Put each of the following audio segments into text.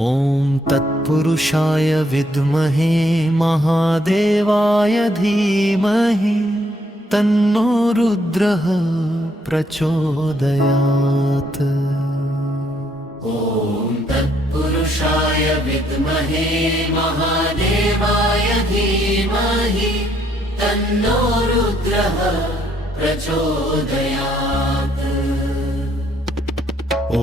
ॐ तत्पुरुषाय विद्महे महादेवाय धीमहि तन्नो रुद्रः प्रचोदयात्। ॐ तत्पुरुषाय विद्महे महादेवाय धीमहि तन्नो रुद्रः प्रचोदयात्। ॐ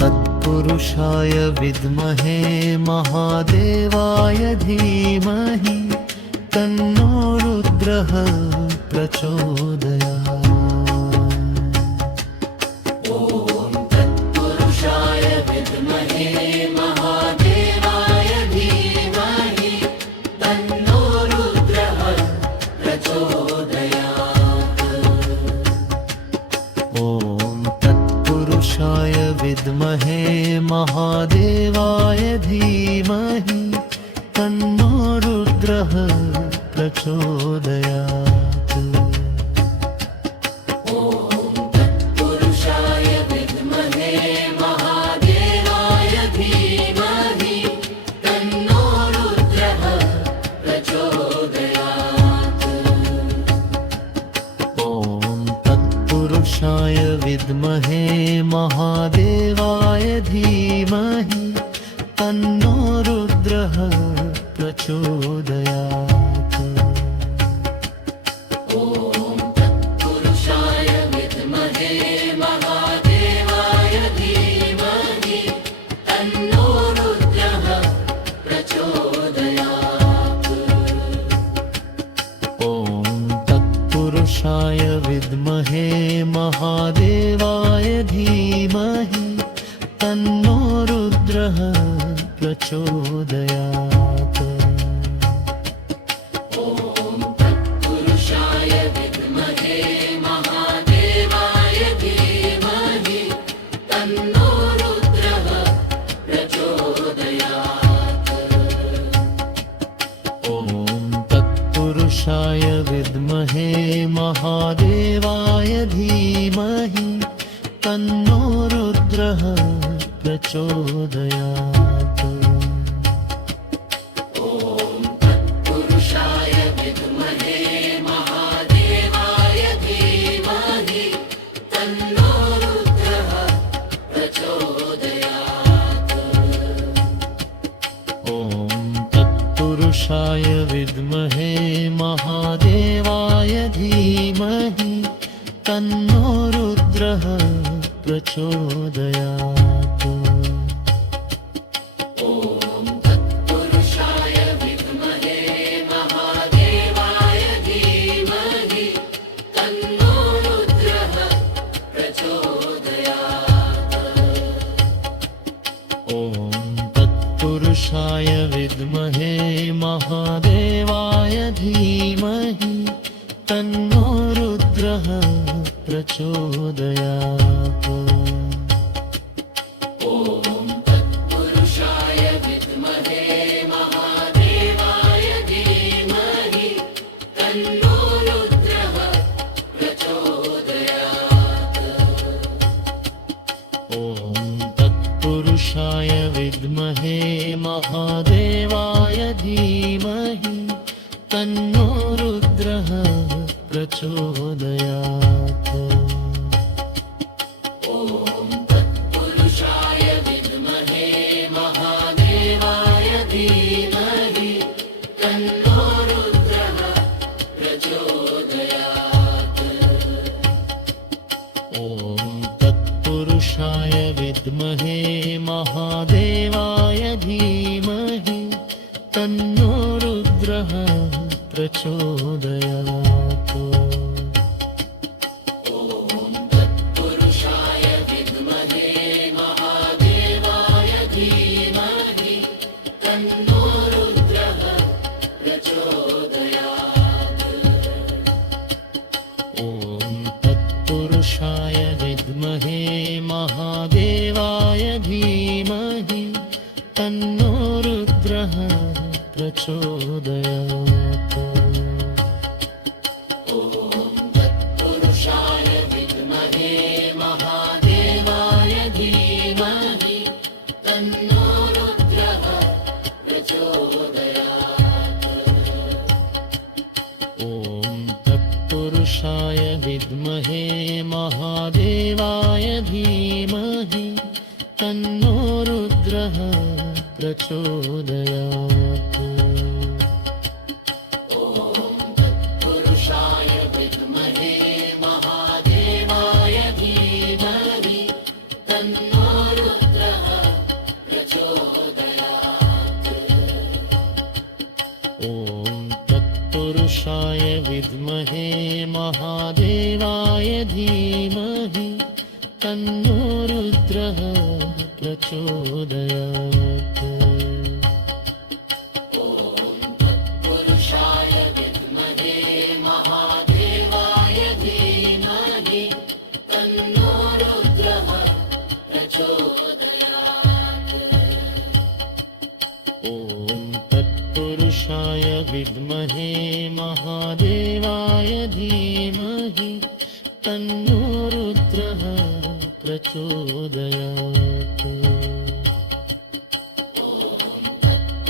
तत्पुरुषाय विद्महे महादेवाय धीमहि तन्नो रुद्रः प्रचोदयात्। ॐ तत्पुरुषाय विद्महे महादेवाय धीमहि तन्नो रुद्रः प्रचोदयात्। ॐ तत्पुरुषाय विद्महे महादेवाय धीमहि तन्नो रुद्रः प्रचोदयात्। ॐ तत्पुरुषाय विद्महे महादेवाय धीमहि तन्नो रुद्रः प्रचोदयात्। ॐ तत्पुरुषाय विद्महे महादेवाय धीमहि तन्नो रुद्रः प्रचोदयात्। ॐ तत्पुरुषाय विद्महे महादेवाय धीमहि तन्नो रुद्रः प्रचोदयात्। ॐ तत्पुरुषाय विद्महे महादेवाय धीमहि तन्नो रुद्रः प्रचोदयात्। ॐ तत्पुरुषाय विद्महे महादेवाय धीमहि तन्नो रुद्रः प्रचोदयात्। ॐ तत्पुरुषाय विद्महे महादेवाय धीमहि तन्नो रुद्रः प्रचोदयात्। ॐ तत्पुरुषाय विद्महे महादेवाय धीमहि तन्नो रुद्रः प्रचोदयात्। ॐ तत्पुरुषाय विद्महे महादेवाय धीमहि तन्नो रुद्रः प्रचोदयात्। ॐ तत्पुरुषाय विद्महे महादेवाय धीमहि तन्नो रुद्रः प्रचोदयात्। ॐ तत्पुरुषाय विद्महे महादेवाय धीमहि तन्नो रुद्रः प्रचोदयात्। ॐ तत्पुरुषाय विद्महे महादेवाय धीमहि तन्नो रुद्रः प्रचोदयात्। ॐ तत्पुरुषाय विद्महे महादेवाय धीमहि तन्नो रुद्रः प्रचोदयात्। ॐ तत्पुरुषाय विद्महे महादेवाय धीमहि तन्नो रुद्रः प्रचोदयात्। ॐ तत्पुरुषाय विद्महे महादेवाय धीमहि तन्नो रुद्रः प्रचोदयात्। ॐ तत्पुरुषाय विद्महे महादेवाय धीमहि तन्नो रुद्रः प्रचोदयात्। ॐ तत्पुरुषाय विद्महे महादेवाय धीमहि तन्नो रुद्रः प्रचोदयात्। ॐ तत्पुरुषाय विद्महे महादेवाय धीमहि तन्नो रुद्रः विद्महे महादेवाय धीमहि तन्नो रुद्रः प्रचोदयात्। पुरुषाय विद्महे महादेवाय धीमहि तन्नो रुद्रः प्रचोदयात्। ॐ तत्पुरुषाय विद्महे महादेवाय धीमहि तन्नो रुद्रः प्रचोदयात्। पुरुषाय विद्महे महादेवाय धीमहि तन्नो रुद्रः प्रचोदयात्। ॐ तत्पुरुषाय विद्महे महादेवाय धीमहि तन्नो रुद्रः प्रचोदयात्।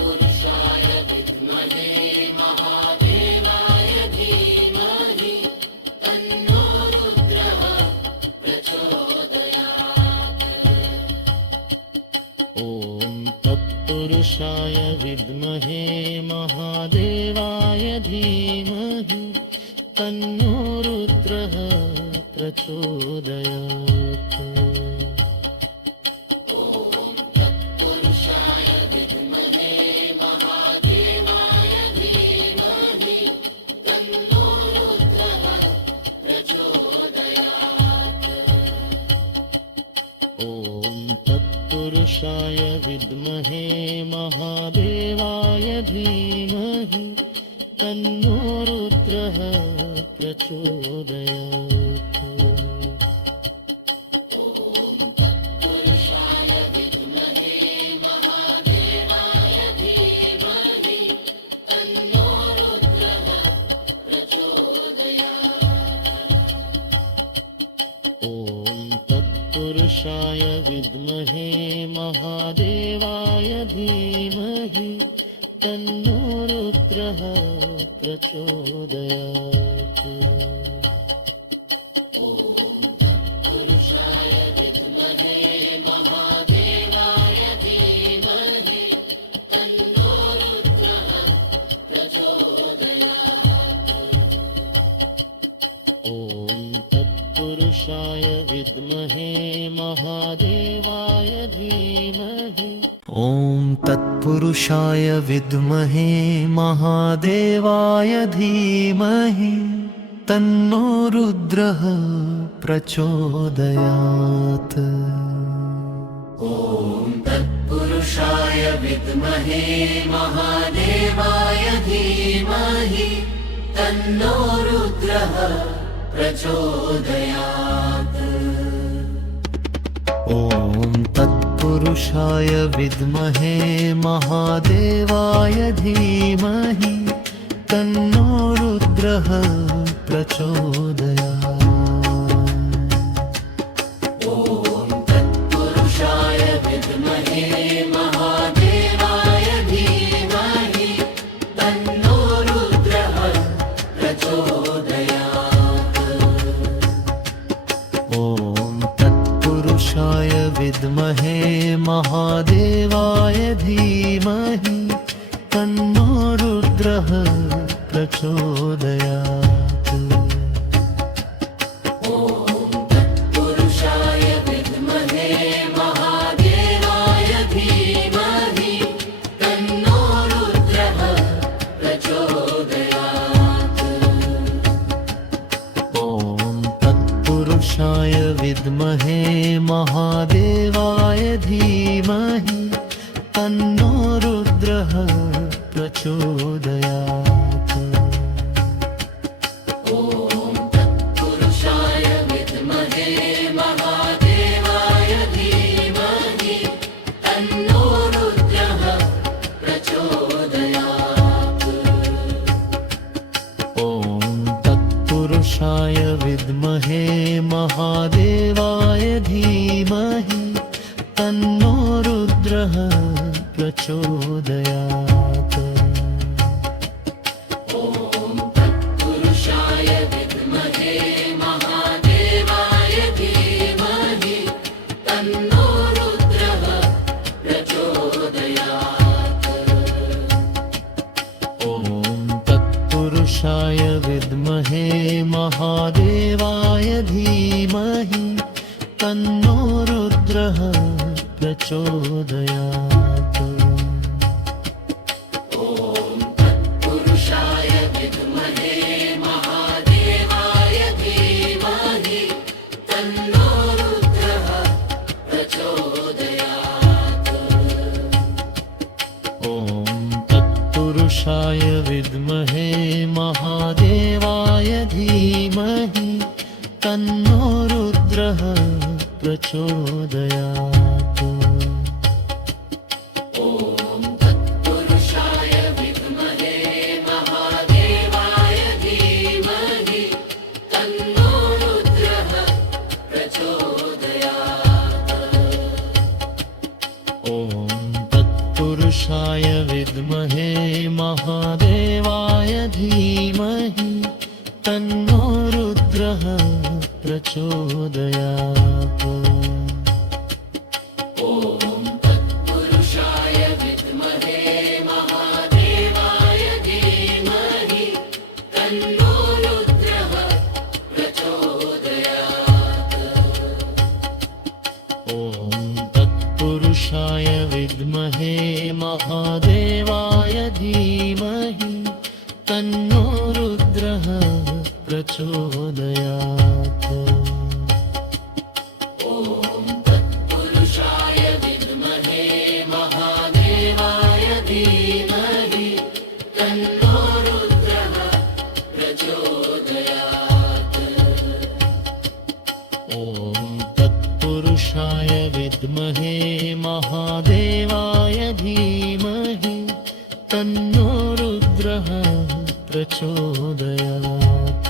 पुरुषाय विद्महे महादेवाय धीमहि तन्नो रुद्रः प्रचोदयात्। ॐ तत्पुरुषाय विद्महे महादेवाय धीमहि तन्नो रुद्रः प्रचोदयात्। पुरुषाय विद्महे महादेवाय धीमहि तन्नो रुद्रः प्रचोदयात्। ॐ तत्पुरुषाय विद्महे महादेवाय धीमहि तन्नो रुद्रः प्रचोदयात्। पुरुषाय विद्महे महादेवाय धीमहि तन्नो रुद्रः प्रचोदयात्। ॐ तत्पुरुषाय विद्महे महादेवाय धीमहि तन्नो रुद्रः प्रचोदयात्। पुरुषाय विद्महे महादेवाय धीमहि तन्नो रुद्रः प्रचोदयात्। ॐ तत्पुरुषाय विद्महे महादेवाय धीमहि ॐ तत्पुरुषाय विद्महे महादेवाय धीमहि तन्नो रुद्रः प्रचोदयात्। पुरुषाय विद्महे महादेवाय धीमहि तन्नो रुद्रः प्रचोदयात्। ॐ तत्पुरुषाय विद्महे महादेवाय धीमहि तन्नो रुद्रः प्रचोदयात्। पुरुषाय विद्महे महादेवाय धीमहि तन्नो रुद्रः प्रचोदयात्। ॐ तत्पुरुषाय विद्महे महादेवाय धीमहि तन्नो रुद्रः प्रचोदयात्। पुरुषाय विद्महे महादेवाय धीमहि तन्नो रुद्रः प्रचोदयात्। ॐ तत्पुरुषाय विद्महे महादेवाय धीमहि तन्नो रुद्रः प्रचोदयात्। पुरुषाय विद्महे महादेवाय धीमहि तन्नो रुद्रः प्रचोदयात्। ॐ तत्पुरुषाय विद्महे महादेवाय धीमहि तन्नो रुद्रः प्रचोदयात्। पुरुषाय विद्महे रुद्रः प्रचोदयात्। पुरुषाय विद्महे महादेवाय धीमहि तन्नो रुद्रः प्रचोदयात्। ॐ तत्पुरुषाय विद्महे महादेवाय धीमहि तन्नो रुद्रः प्रचोदयात्। पुरुषाय विद्महे महादेवाय धीमहि तन्नो रुद्रः प्रचोदयात्। ॐ तत्पुरुषाय विद्महे महादेवाय धीमहि तन्नो रुद्रः प्रचोदयात्। पुरुषाय विद्महे महादेवाय धीमहि तन्नो रुद्रः प्रचोदयात्। ॐ तत्पुरुषाय विद्महे महादेवाय धीमहि तन्नो रुद्रः प्रचोदयात्। पुरुषाय विद्महे महादेवाय धीमहि तन्नो रुद्रः प्रचोदयात्। ॐ तत्पुरुषाय विद्महे महादेवाय धीमहि तन्नो रुद्रः प्रचोदयात्।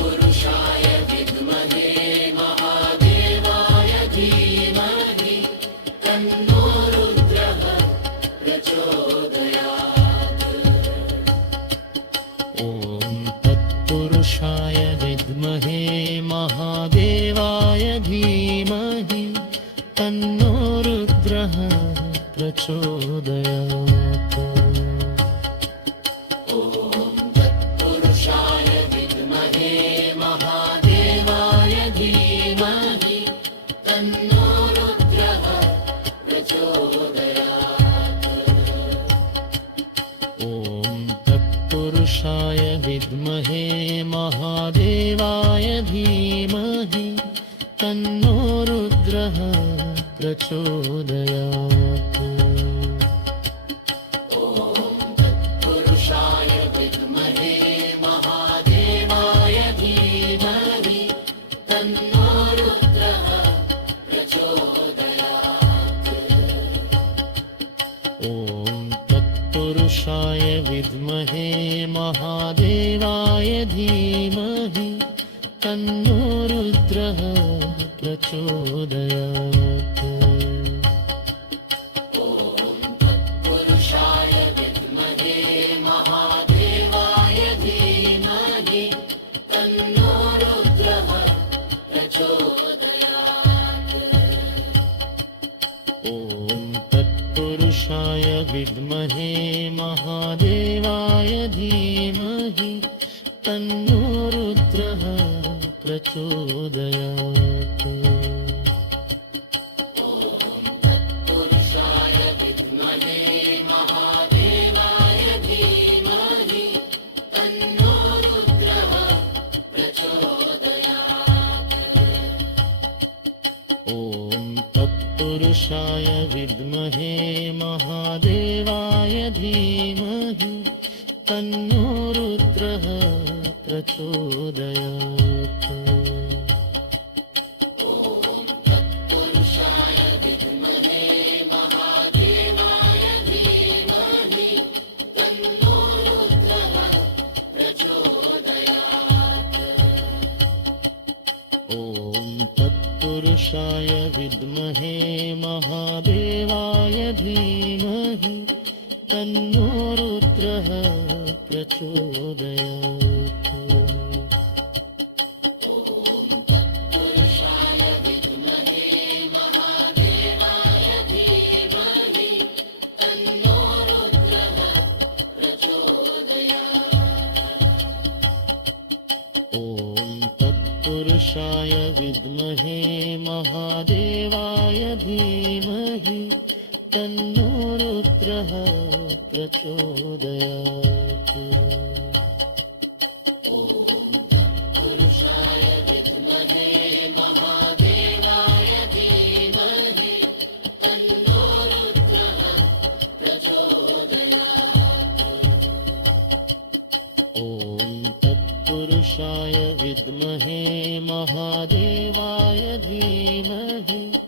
पुरुषाय विद्महे महादेवाय धीमहि तन्नो रुद्रः प्रचोदयात्। ॐ तत्पुरुषाय विद्महे महादेवाय धीमहि तन्नो रुद्रः प्रचोदयात्। पुरुषाय विद्महे महादेवाय धीमहि तन्नो रुद्रः प्रचोदयात्। ॐ तत्पुरुषाय विद्महे महादेवाय धीमहि तन्नो रुद्रः प्रचोदयात्। पुरुषाय विद्महे महादेवाय धीमहि तन्नो रुद्रः प्रचोदयात्। ॐ तत्पुरुषाय विद्महे महादेवाय धीमहि तन्नो रुद्रः प्रचोदयात्। पुरुषाय विद्महे महादेवाय धीमहि तन्नो रुद्रः प्रचोदयात्। ॐ तत्पुरुषाय विद्महे महादेवाय धीमहि तन्नो रुद्रः प्रचोदयात्। पुरुषाय विद्महे महादेवाय धीमहि तन्नो रुद्रः प्रचोदयात्। ॐ तत्पुरुषाय विद्महे महादेवाय धीमहि तन्नो रुद्रः प्रचोदयात्। पुरुषाय विद्महे महादेवाय धीमहि तन्नो रुद्रः प्रचोदयात्। ॐ तत्पुरुषाय विद्महे महादेवाय धीमहि तन्नो रुद्रः प्रचोदयात्। पुरुषाय विद्महे महादेवाय धीमहि तन्नो रुद्रः प्रचोदयात्। ॐ तत्पुरुषाय विद्महे महादेवाय धीमहि तन्नो रुद्रः प्रचोदयात्। पुरुषाय विद्महे महादेवाय धीमहि तन्नो रुद्रः प्रचोदयात्। ॐ तत्पुरुषाय विद्महे महादेवाय धीमहि